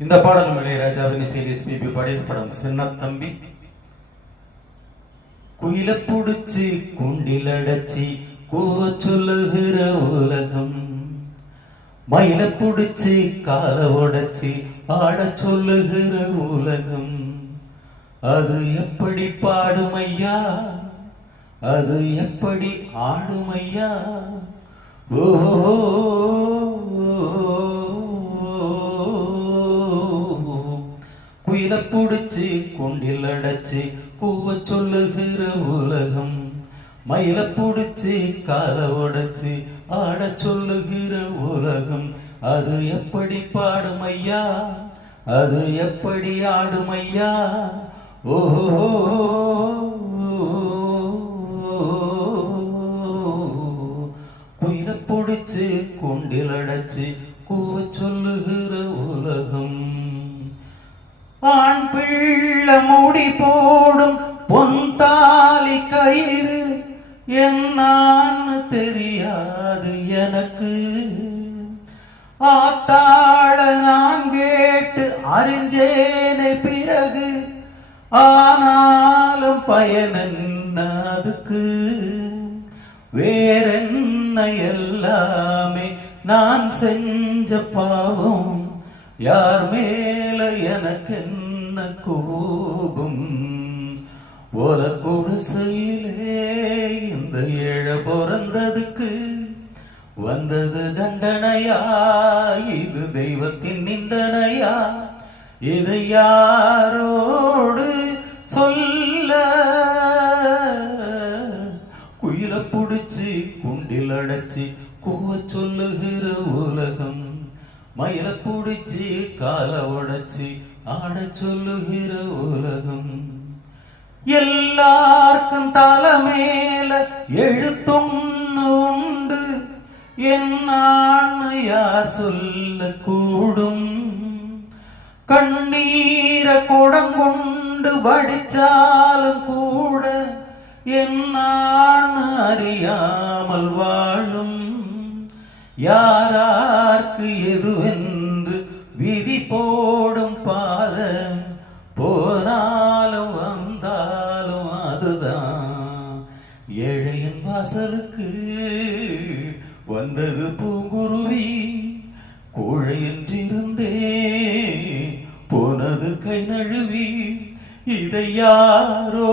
இந்த பாடலும் இளையராஜாவின் இசையில் எஸ்பிபி பாடிய படம் சின்ன தம்பி. குயில புடிச்சு குண்டில் அடைச்சி கூவ சொல்லுகிற உலகம், மயில புடிச்சு கால உடைச்சி ஆட சொல்லுகிற உலகம். அது எப்படி பாடுமையா, அது எப்படி ஆடுமையா. ஓ குயில புடிச்சு குண்டில் அடைச்சி கூவ சொல்லுகிற உலகம், மயில புடிச்சு கால உடைச்சு ஆட சொல்லுகிற உலகம். அது எப்படி பாடுமையா, அது எப்படி ஆடுமையா. ஓ குயில புடிச்சு குண்டில் அடைச்சு கூவ சொல்லுகிற உலகம். ஆண் பிள்ளை மூடி போடும் பொன் தாலி கயிறு என்னான்னு தெரியாது எனக்கு. ஆத்தாள நான் கேட்டு அறிஞ்சேனே பிறகு, ஆனாலும் பயன் என்ன அதுக்கு. வேறென்ன எல்லாமே நான் செஞ்ச பாவம், யார் மேல எனக்கு என்ன கோபம். ஓல குடிசையிலே இந்த ஏழை பிறந்ததுக்கு வந்தது தண்டனையா, இது தெய்வத்தின் நிந்தனையா. இது யாரோடு சொல்ல. குயில புடிச்சு குண்டில் அடைச்சி கூவ சொல்லுகிற உலகம், மயில புடிச்சு கால உடைச்சி ஆட சொல்லுகிற உலகம். எல்லாருக்கும் தலைமேல எழுத்தொன்னு உண்டு, என்னான்னு யார் சொல்ல கூடும். கண்ணீர கொடங்கொண்டு வடிச்சாலும் கூட என்னான்னு அறியாமல் வாழும். யாரார்க்கு எதுவென்று விதி போடும் பாத, போனாலும் வந்தாலும் அதுதான். ஏழையின் வாசலுக்கு வந்தது பூங்குருவி, கோழையென்றிருந்தே போனது கை நழுவி. இதை யாரோ